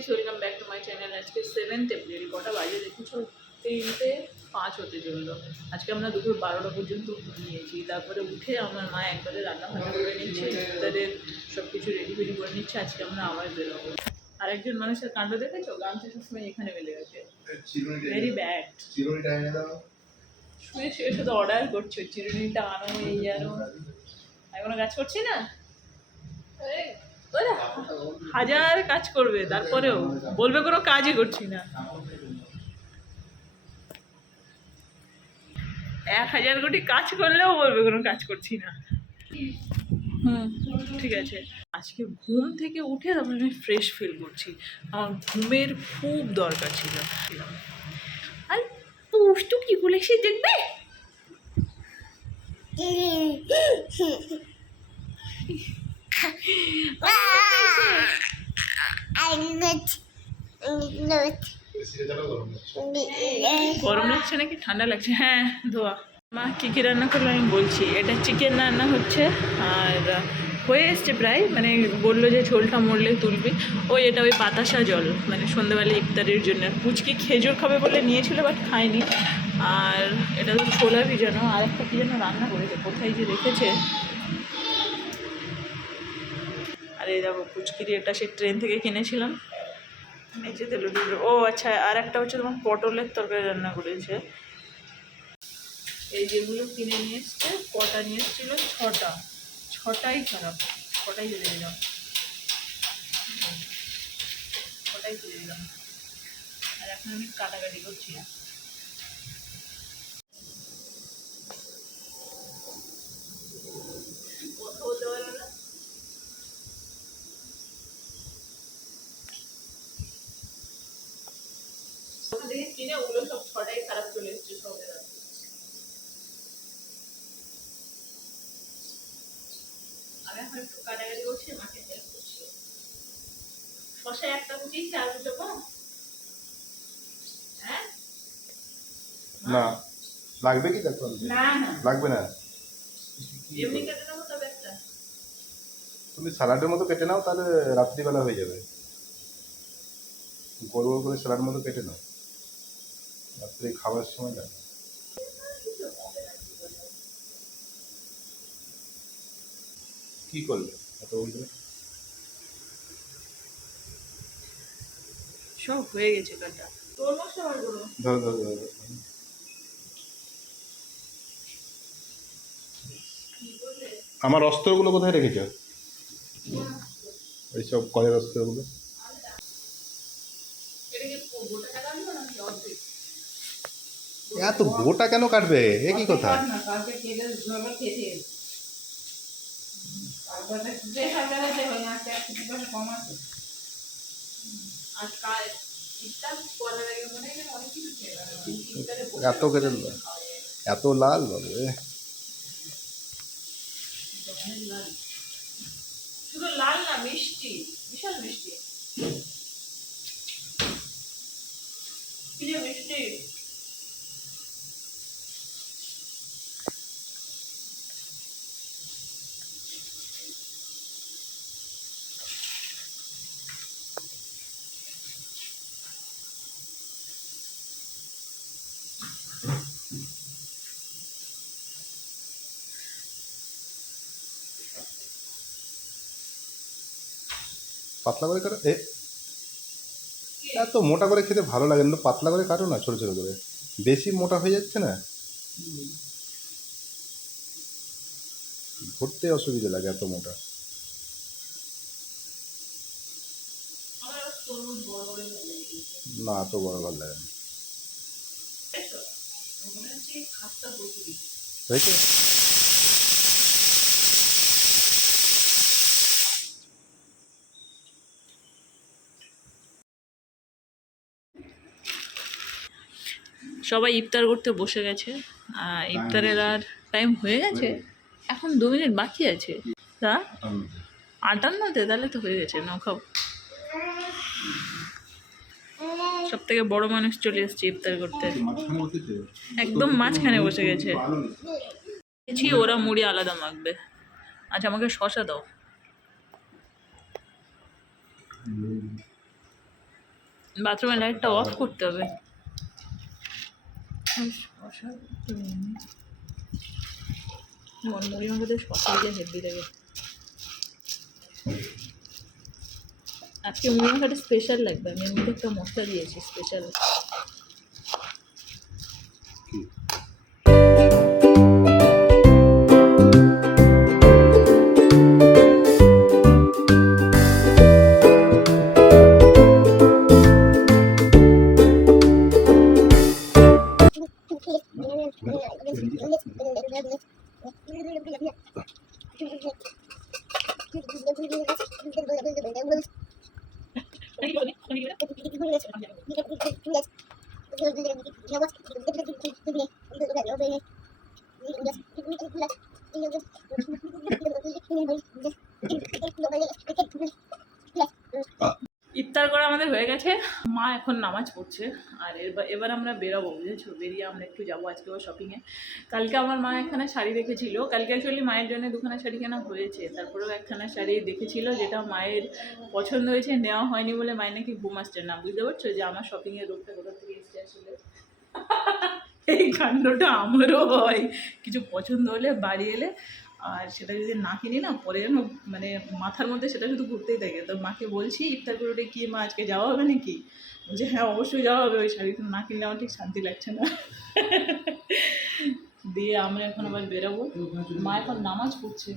Guys, welcome back to my channel. আজকে 7th April, কটা বাজে দেখেছো? 3:05 হতে চললো। আজকে আমরা দুপুর 12টা পর্যন্ত ঘুমিয়েছি। তারপরে উঠে আমার মা একবারে রান্না বান্না করে নিচ্ছে, তাদের সব কিছু রেডি ফেডি করে নিচ্ছে। আজকে আমরা আবার বেরোবো। আরেকজন মানুষের কাণ্ড দেখেছো? গামছা সবসময় এখানে মেলে গেছে, ভেরি ব্যাড। শুয়ে শুয়ে শুধু অর্ডার করছো, চিরুনিটা আনো, এই আনো। আমি কোনো কাজ করছি না, হাজার কাজ করবে, তারপরেও বলবে কোনো কাজই করছি না। 1000 কোটি কাজ করলেও বলবে কোনো কাজ করছি না। ঠিক আছে। আজকে ঘুম থেকে উঠে তারপরে আমি ফ্রেশ ফিল করছি। আমার ঘুমের খুব দরকার ছিল। আর পোস্ট কি বলে সে দেখবে। গরম লাগছে নাকি ঠান্ডা লাগছে? হ্যাঁ, ধোয়া। মা কী কী রান্না করলো আমি বলছি। এটা চিকেন রান্না হচ্ছে, আর হয়ে এসছে প্রায়, মানে বললো যে ঝোলটা মরলে তুলবি। এটা ওই বাতাসা জল, মানে সন্ধ্যেবেলা ইফতারের জন্য। পুচকি খেজুর খাবে বলে নিয়েছিল, বাট খায়নি। আর এটা তো ছোলা ভিজানো, আর একটা কী যেন রান্না করেছে, কোথায় যে রেখেছে। আর এই দেখো পুচকির এটা সে ট্রেন থেকে কিনেছিলাম, এই যে তেল। আচ্ছা, আর একটা হচ্ছে তোমার পটলের তরকারি রান্না করেছে। এই যেগুলো কিনে নিয়ে এসছে, কটা নিয়ে এসেছিলো? 6টা। 6টাই খারাপ, 6টাই ফেলে দিলাম, 6টাই ফেলে দিলাম। আর এখন আমি কাটাকাটি করছি। কথা বলতে পারলো না। ওখান থেকে কিনে ওগুলো সব 6টাই খারাপ চলে এসছে সবের। আমি এখন একটু কাটাকাটি করছি, মাকে হেল্প করছি। শশা একটা কুচিয়েছি, আর দুটো কম। হ্যাঁ না লাগবে কি? দেখো না না লাগবে না, এমনি কেটে নেবো তবে একটা। তুমি স্যালাডের মতো কেটে নাও, তাহলে রাত্রিবেলা হয়ে যাবে। গোল গোল করে স্যালাড মতো কেটে নাও, রাত্রে খাবার সময় লাগবে। কি করলে এত বলতে? সব হয়ে গেছে কাটা। তোর মশলা বার করো। ধরো ধরো ধরো। আমার অস্ত্রগুলো কোথায় রেখেছ? এইসব কলের অস্ত্রগুলো। এত গোটা কেন কাটবে? এ কি কথা? এত কেটে এত লাল বাবু। শুধু লাল না, মিষ্টি, বিশাল মিষ্টি। কি যে মিষ্টি। পাতলা করে কাটো। এত মোটা করে খেতে ভালো লাগে না, পাতলা করে কাটো না, ছোটো ছোটো করে। বেশি মোটা হয়ে যাচ্ছে না, ধরতে অসুবিধা লাগে এত মোটা। না, এত বড় ভালো লাগে না। হয়েছে? সবাই ইফতার করতে বসে গেছে। ইফতারের আর টাইম হয়ে গেছে, এখন 2 মিনিট বাকি আছে। তা 58-তে, তাহলে তো হয়ে গেছে। নাও খাও। সব থেকে বড় মানুষ চলে এসছে ইফতার করতে, একদম মাঝখানে বসে গেছে। ওরা মুড়ি আলাদা মাখবে। আচ্ছা, আমাকে শশা দাও। বাথরুমের লাইটটা অফ করতে হবে। মুড়ি মাখাতে শসা দিয়ে হেভি লাগে। আজকে মুড়ি মাখাটা স্পেশাল লাগবে, আমি এর মধ্যে একটা মশলা দিয়েছি স্পেশাল। ইফতার করা আমাদের হয়ে গেছে, মা এখন নামাজ পড়ছে। আর এবার আমরা বেরোবো, বুঝেছো? বেরিয়ে আমরা একটু যাবো আজকে শপিংয়ে। কালকে আমার মা একখানা শাড়ি দেখেছিল, কালকে অ্যাকচুয়ালি মায়ের জন্য দুখানা শাড়ি কেনা হয়েছে, তারপরেও একখানা শাড়ি দেখেছিল যেটা মায়ের পছন্দ হয়েছে, নেওয়া হয়নি বলে মায়ের নাকি ঘুম আসছে না। বুঝতে পারছো যে আমার শপিংয়ের রোগটা কোথা থেকে এসছে আসলে। এই কাণ্ডটা আমারও হয়, কিছু পছন্দ হলে বাড়ি এলে আর সেটা যদি না কিনি না, পরে যেন মানে মাথার মধ্যে সেটা শুধু ঘুরতেই থাকে। তো মাকে বলছি ইফতার করে ওটা কি মা আজকে যাওয়া হবে নাকি? বলছে হ্যাঁ অবশ্যই যাওয়া হবে, ওই শাড়ি না কিনলে আমার ঠিক শান্তি লাগছে না। দিয়ে আমরা এখন আবার বেরোবো, মা এখন নামাজ পড়ছে,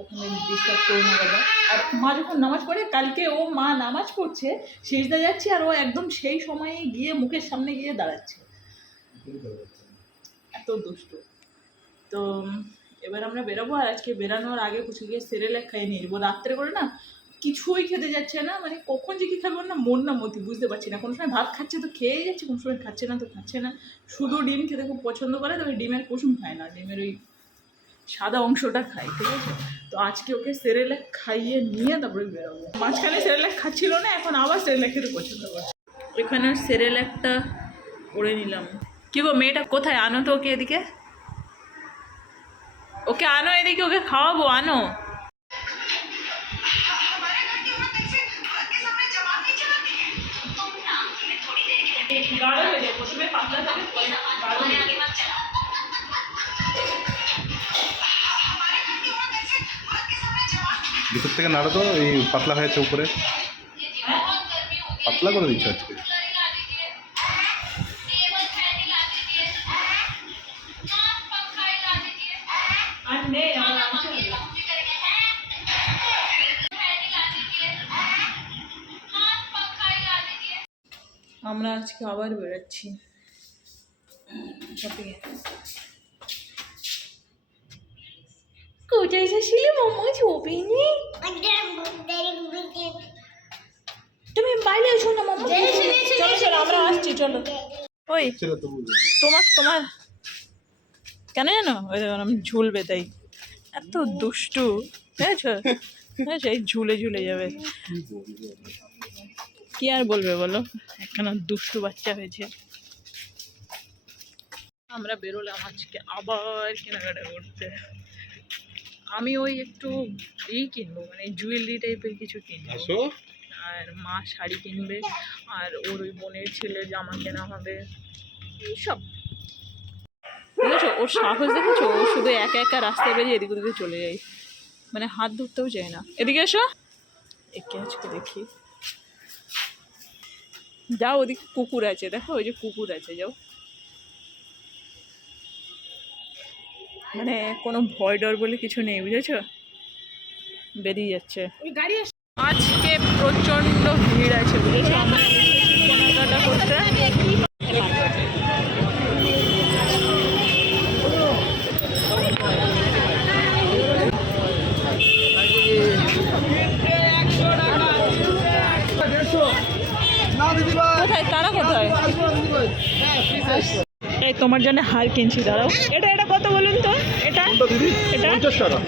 ওখানে ডিস্টার্ব করো না বাবা। আর মা যখন নামাজ পড়ে, কালকে ও মা নামাজ পড়ছে, সেজদা যাচ্ছে, আর ও একদম সেই সময়ে গিয়ে মুখের সামনে গিয়ে দাঁড়াচ্ছে, এত দুষ্ট। তো এবার আমরা বেরোবো, আর আজকে বেরানোর আগে কিছু গিয়ে সেরেলাক খাইয়ে নিয়ে যাবো। রাত্রে করে না কিছুই খেতে যাচ্ছে না, মানে কখন যে কী খাবো না মন না মতি বুঝতে পারছি না। কোনো সময় ভাত খাচ্ছে তো খেয়ে যাচ্ছে, কোনো সময় খাচ্ছে না তো খাচ্ছে না। শুধু ডিম খেতে খুব পছন্দ করে, তবে ডিমের কুসুম খায় না, ডিমের ওই সাদা অংশটা খায়, ঠিক আছে? তো আজকে ওকে সেরেলাক খাইয়ে নিয়ে তারপরে বেরোবো। মাঝখানে সেরেলাক খাচ্ছিল না, এখন আবার সেরেলাক খেতে পছন্দ করে। এখানে সেরেলাকটা করে নিলাম। কি গো মেয়েটা কোথায়? আনো তো ওকে এদিকে, ওকে আনো এদিকে, ওকে খাওয়াবো, আনো। ভিতর থেকে নাড়ো তো, এই পাতলা হয়েছে উপরে, পাতলা করে দিচ্ছ আজকে। আমরা আজকে আবার বেরোচ্ছি শপিংয়ে। কোথায় যাচ্ছিলে মামা শপিংয়ে? তুমি বাইরে এসো না মামা, চলো চলো আমরা আসছি, চলো। ওই তোমার কেন জানো, ওই দেখো আমি ঝুলবে, তাই এত দুষ্টু, বুঝেছো? এই ঝুলে ঝুলে যাবে, কি আর বলবে বলো, একখানা দুষ্টু বাচ্চা হয়েছে। আমরা বেরোলাম আজকে আবার কেনাকাটা করতে। আমি ওই একটু কিনবো, মানে জুয়েলারি টাইপের কিছু কিনবো, আর মা শাড়ি কিনবে, আর ওর ওই বোনের ছেলে জামা কেনা হবে, এইসব। বুঝেছো, ওর সাহস দেখেছো, ও শুধু একা একা রাস্তায় বেরিয়ে এদিকে ওদিকে চলে যায়, মানে হাত ধরতেও চায় না। এদিকে এসো, একে আজকে দেখি, যাও ওদিকে কুকুর আছে, দেখো ওই যে কুকুর আছে, যাও। মানে কোনো ভয় ডর বলে কিছু নেই, বুঝেছো, বেরিয়ে যাচ্ছে। আজকে প্রচণ্ড ভিড় আছে, বুঝেছো, আমরা কেনাকাটা করতে। কোথায় তারা, কোথায়? এই তোমার জন্য হার কিনছি, দাঁড়াও। এটা এটা কত বলুন তো? এটা এটা 50 টাকা।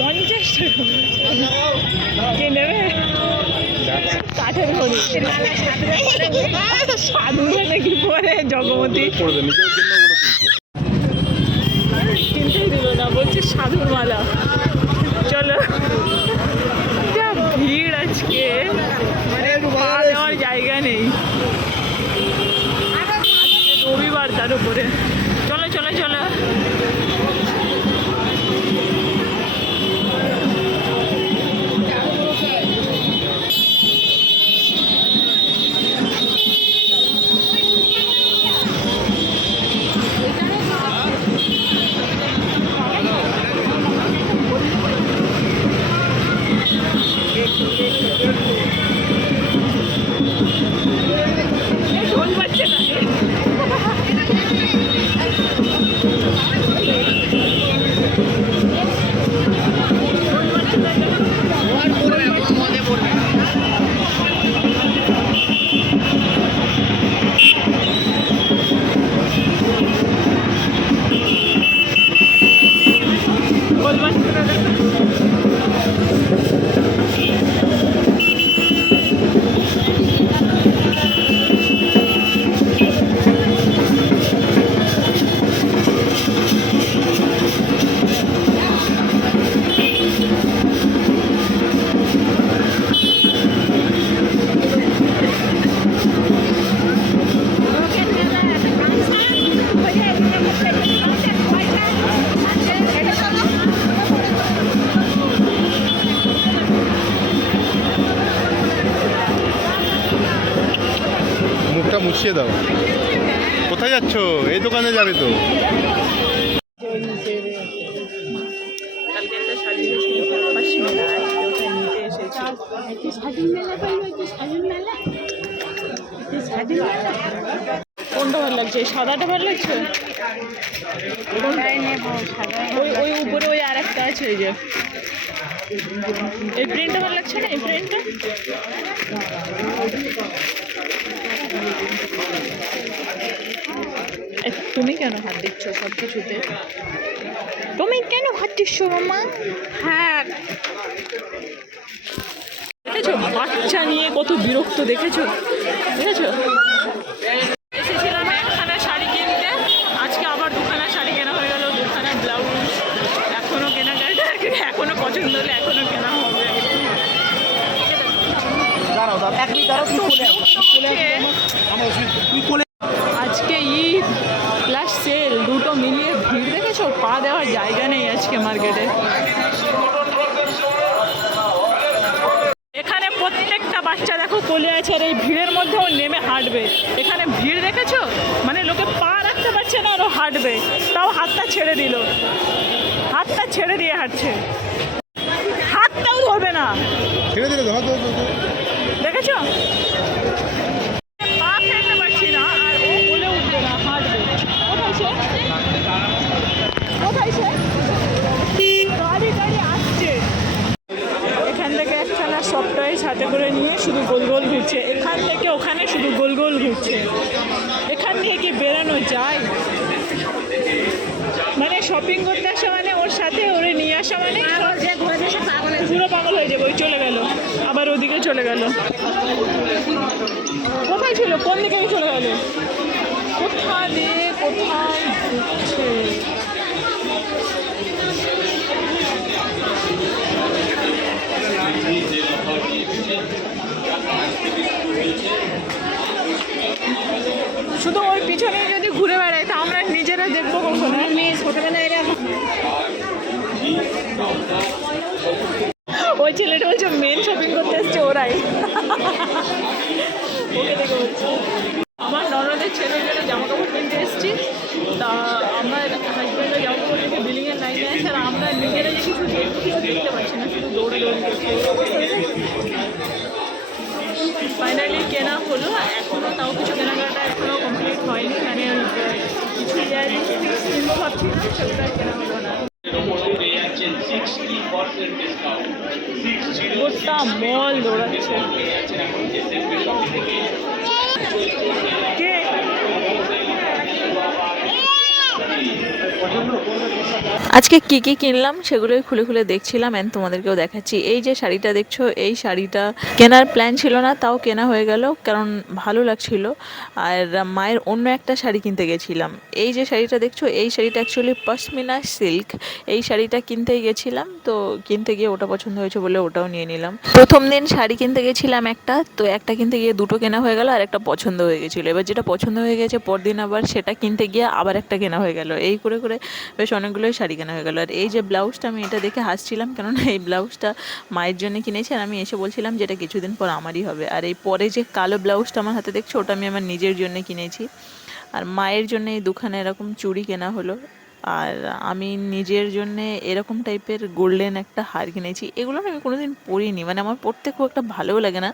50 টাকা কে নেবে? কাঠের ঘড়ি, সাধু নাকি পরে জগমতি কিনতেই দিল না, বলছে সাধুর মালা। চলো, যা ভিড় আজকে। আজকে মানে পা দেওয়ার জায়গা নেই, আজকে রবিবার তার উপরে। চলো চলো চলো, ঢোল বাজছে না। ঢোল বাজছে না দেখো। মুখটা মুছিয়ে দাও। কোথায় যাচ্ছ? এই দোকানে যাবে তো। কালকে একটা শাড়ি ছিল প্রকাশ মেলা, আজকে ওটা নিতে এসেছি। কোনটা ভালো লাগছে? সাদাটা ভালো লাগছে? ওই ওই উপরে ওই আর একটা আছে, ওই যে এই প্রিন্টটা ভালো লাগছে না? এই প্রিন্টটা তুমি কেন হাত দিচ্ছ সব কিছুতে? তুমি কেন হাত দিচ্ছ মামা? হ্যাঁ, দেখেছো বাচ্চা নিয়ে কত বিরক্ত, দেখেছো দেখেছো? এসেছিলাম একখানা শাড়ি কিনতে, আজকে আবার দুখানা শাড়ি কেনা হয়ে গেল, দুখানা ব্লাউজ। এখনো কেনাকাটা, এখনো পছন্দ হলে এখনো কেনা হবে। আজকে ঈদ প্লাস সেল দুটো মিলিয়ে ভিড় দেখেছো? পা দেওয়ার জায়গা নেই আজকে মার্কেটে। এখানে প্রত্যেকটা বাচ্চা দেখো কোলে আছে, আর এই ভিড়ের মধ্যেও নেমে হাঁটবে। এখানে ভিড় দেখেছো? মানে লোকে পা রাখতে পারছে না, আরও হাঁটবে। তাও হাতটা ছেড়ে দিল, হাতটা ছেড়ে দিয়ে হাঁটছে, হাতটাও ধরবে না। ছেড়ে দিলে দেখেছো? পা ফেলতে পারছি না, আর ও কোলে উঠবে না, হাঁটবে। কোথায় সে? কোথায় সে? গাড়ি গাড়ি আসছে। এখান থেকে একখানা সবটাই সাথে করে নিয়ে শুধু গোল গোল ঘুরছে, এখান থেকে ওখানে শুধু গোল গোল ঘুরছে। এখান থেকে কি বেরানো যায়? মানে শপিং করতে আসা মানে ওর সাথে ওরে নিয়ে আসা মানে পুরো পাগল হয়ে যাবে। ওই চলে গেল, আবার ওদিকে চলে গেল। কোথায় ছিল? কোন দিকে চলে গেল? কোথা দিয়ে কোথায় ঘুরছে? শুধু ওর পিছনে যদি ঘুরে বেড়াই তা আমরা নিজেরা দেখবো কখনো? মেয়ে ছোটবেলায় এরকম। ওই ছেলেটা বলছে মেন শপিং করতে এসছে ওরাই। ওকে দেখে বলছে আমার ননদের ছেলের জন্য জামা কাপড় কিনতে এসেছি। তা আমার হাজব্যান্ডের জামা কাপড় দেখে বিল্ডিংয়ের লাইনে আছে, আর আমরা নিজেরা যে কিছু দেখতে পাচ্ছি না, শুধু দৌড়াদৌড়ি করছি। ফাইনালি কেনা হলো, এখনও তাও কিছু কেনাকাটা এখনও কমপ্লিট হয়নি। মানে কিছু ইয়ারিংস কিনবো ভাবছিলাম, সেগুলো কেনা হলো না। গোটা মল দৌড়াচ্ছে। কে আজকে কি কি কিনলাম সেগুলোই খুলে খুলে দেখছিলাম অ্যান্ড তোমাদেরকেও দেখাচ্ছি। এই যে শাড়িটা দেখছো, এই শাড়িটা কেনার প্ল্যান ছিল না, তাও কেনা হয়ে গেল কারণ ভালো লাগছিল। আর মায়ের অন্য একটা শাড়ি কিনতে গেছিলাম। এই যে শাড়িটা দেখছো, এই শাড়িটা অ্যাকচুয়ালি পশমিনা সিল্ক। এই শাড়িটা কিনতেই গেছিলাম, তো কিনতে গিয়ে ওটা পছন্দ হয়েছে বলে ওটাও নিয়ে নিলাম। প্রথম দিন শাড়ি কিনতে গেছিলাম একটা, তো একটা কিনতে গিয়ে দুটো কেনা হয়ে গেল আর একটা পছন্দ হয়ে গেছিলো। এবার যেটা পছন্দ হয়ে গেছে পরদিন আবার সেটা কিনতে গিয়ে আবার একটা কেনা হয়ে গেল। এই করে করে বেশ অনেকগুলোই শাড়ি কেনা হয়ে গেল। আর এই যে ব্লাউজটা, আমি এটা দেখে হাসছিলাম কেননা এই ব্লাউজটা মায়ের জন্য কিনেছি আর আমি এসে বলছিলাম যে এটা কিছুদিন পর আমারই হবে। আর এই পরে যে কালো ব্লাউজটা আমার হাতে দেখছো, ওটা আমি আমার নিজের জন্য কিনেছি। আর মায়ের জন্য এই দুখানা এরকম চুড়ি কেনা হলো। আর আমি নিজের জন্যে এরকম টাইপের গোল্ডেন একটা হার কিনেছি। এগুলো না আমি কোনোদিন পরিনি, মানে আমার পরতে খুব একটা ভালোও লাগে না,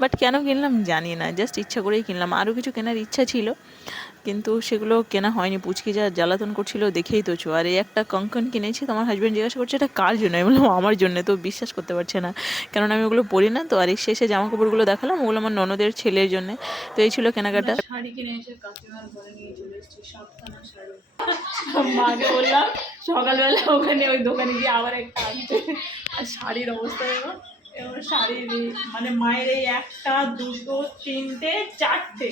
বাট কেন কিনলাম জানি না, জাস্ট ইচ্ছা করেই কিনলাম। আরও কিছু কেনার ইচ্ছা ছিল কিন্তু সেগুলো কেনা হয়নি। পুচকি যা জ্বালাতন করছিল দেখেই তো ছো। আর এই একটা কঙ্কন কিনেছি, তো আমার হাজব্যান্ড জিজ্ঞাসা করছে এটা কার জন্য, আমি বললাম আমার জন্য। তো বিশ্বাস করতে পারছে না কারণ আমি ওগুলো পরি না। তো আর এই শেষে জামা কাপড়গুলো দেখালাম, ওগুলো আমার ননদের ছেলের জন্য। তো এই ছিল কেনাকাটা। শাড়ি কিনে এসে কাকিমার ঘরে নিয়ে চলে এসেছি, সাতখানা শাড়ি। মাকে বললাম সকালবেলা ওখানে ওই দোকানে গিয়ে আবার একটা আনতে। আর শাড়ির অবস্থা দেখো, এবার শাড়ি মানে মায়ের এই একটা দুটো তিনটে চারটে,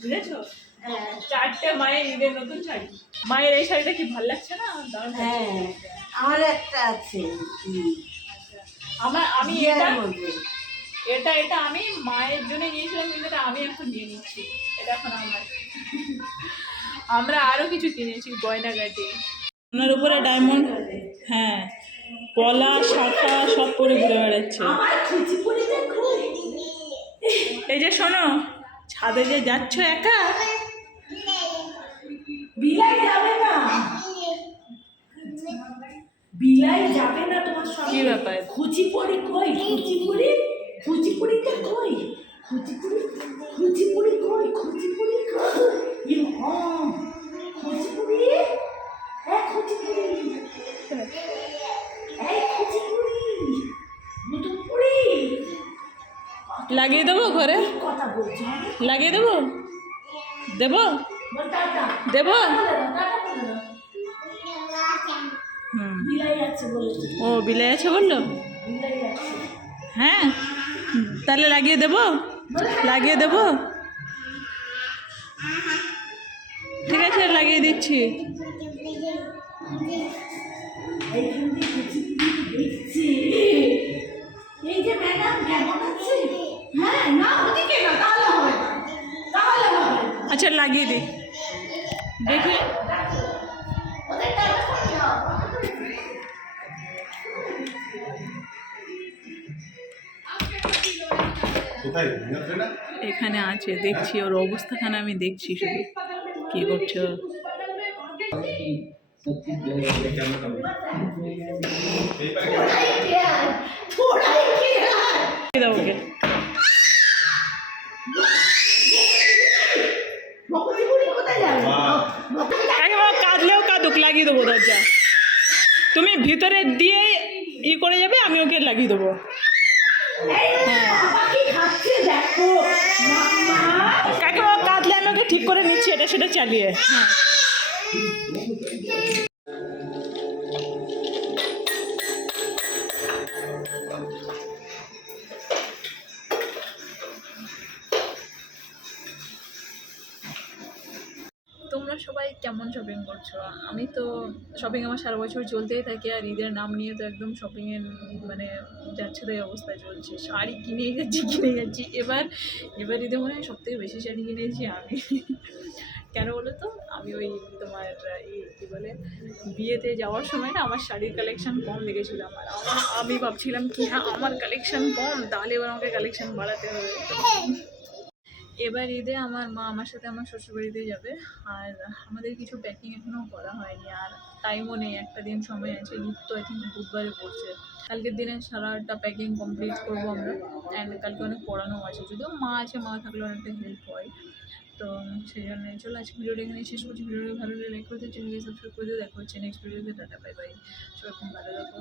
বুঝেছো? হ্যাঁ, চারটে মায়ের ঈদের নতুন শাড়ি। মায়ের এই শাড়িটা কি ভালো লাগছে না? দারুণ লাগছে। হ্যাঁ, আমার একটা আছে। আমি বিয়ের এটা মধ্যে। এটা এটা আমি মায়ের জন্য নিয়েছিলাম, কিন্তু এটা আমি এখন নিয়ে নিচ্ছি। এটা এখন আমার। আমরা আরো কিছু কিনেছি গয়নাগাটি, ওনার উপরে ডায়মন্ড, হ্যাঁ, পলা শাখা সব পরে ঘুরে বেড়াচ্ছে। আমার কুচিপুড়ি দেখো। এই যে শোনো, ছাদে যে যাচ্ছ একা, বিলাই যাবে না, বিলাই যাবে না তোমার সঙ্গে। কি ব্যাপার? কুচিপুড়ি কই? কুচিপুড়ি, কুচিপুড়িটা কই? কুচিপুড়ি, কুচিপুড়ি কই? কুচিপুড়ি কই? ইউ হম, কুচিপুড়ি, হ্যাঁ কুচিপুড়ি, এই কুচিপুড়ি, নতুন পুড়ি। লাগিয়ে দেবো ঘরে? কি কথা বলছো? লাগিয়ে দেবো? দেবো? বল টাটা। দেবো? টাটা বলে দাও। হুম। বিলাই আছে বলেছে। ও বিলাই আছে বললো? বিলাই আছে। হ্যাঁ, তাহলে লাগিয়ে দেবো? লাগিয়ে দেবো? ঠিক আছে, লাগিয়ে দিচ্ছি। এইখান দিয়ে কুচিপুড়ি দেখছি। এই যে ম্যাডাম কেমন আছে? হ্যাঁ, না ওদিকে না, তাহলে হবে না, তাহলে হবে না। আচ্ছা লাগিয়ে দিই, দেখি। ওদের টাটা করে দাও। কোথায় নিয়ন্ত্রণা? এখানে আছে, দেখছি ওর অবস্থাখানে, আমি দেখছি শুধু কি করছো। থোড়াই কেয়ার, থোড়াই কেয়ার। দাও ওকে। কুচিপুড়ি কোথায় যাবে? কাকিমা কাঁদলেও কাঁদুক, লাগিয়ে দেবো দরজা। তুমি ভিতরে দিয়ে ই করে যাবে, আমি ওকে লাগিয়ে দেবো। বাবা কি খাচ্ছে দেখো মাম্মা। কাকিমা কাঁদলে আমি ওকে ঠিক করে নিচ্ছি, এটা সেটা চালিয়ে। হ্যাঁ, তোমরা সবাই কেমন শপিং করছো? আমি তো শপিং আমার সারা বছর চলতেই থাকে, আর ঈদের নাম নিয়ে তো একদম শপিংয়ের মানে যাচ্ছে তাই অবস্থায় চলছে। শাড়ি কিনে যাচ্ছি। এবার ঈদে মনে হয় সবথেকে বেশি শাড়ি কিনেছি আমি। কেন বলো তো, আমি ওই তোমার কী বলে, বিয়েতে যাওয়ার সময় না আমার শাড়ির কালেকশন কম লেগেছিলো। আমি ভাবছিলাম কি হ্যাঁ আমার কালেকশন কম, তাহলে এবার আমাকে কালেকশন বাড়াতে হবে। এবার ঈদে আমার মা আমার সাথে আমার শ্বশুরবাড়িতে যাবে, আর আমাদের কিছু প্যাকিং এখনও করা হয়নি, আর টাইমও নেই, একটা দিন সময় আছে। ঈদ তো আই থিঙ্ক বুধবারে পড়ছে। কালকের দিনে সারাটা প্যাকিং কমপ্লিট করবো আমরা। অ্যান্ড কালকে অনেক পড়ানো আছে, যদিও মা আছে, মা থাকলে অনেকটা হেল্প হয়। তো সেই জন্য চলো আজকে ভিডিওটা এখানে শেষ করছি। ভিডিওটা ভালো লাগলে লাইক করতে, চ্যানেলকে সাবস্ক্রাইব করে দিও। দেখা হচ্ছে নেক্সট ভিডিওতে। Tata, bye bye. সবাই খুব ভালো থাকো।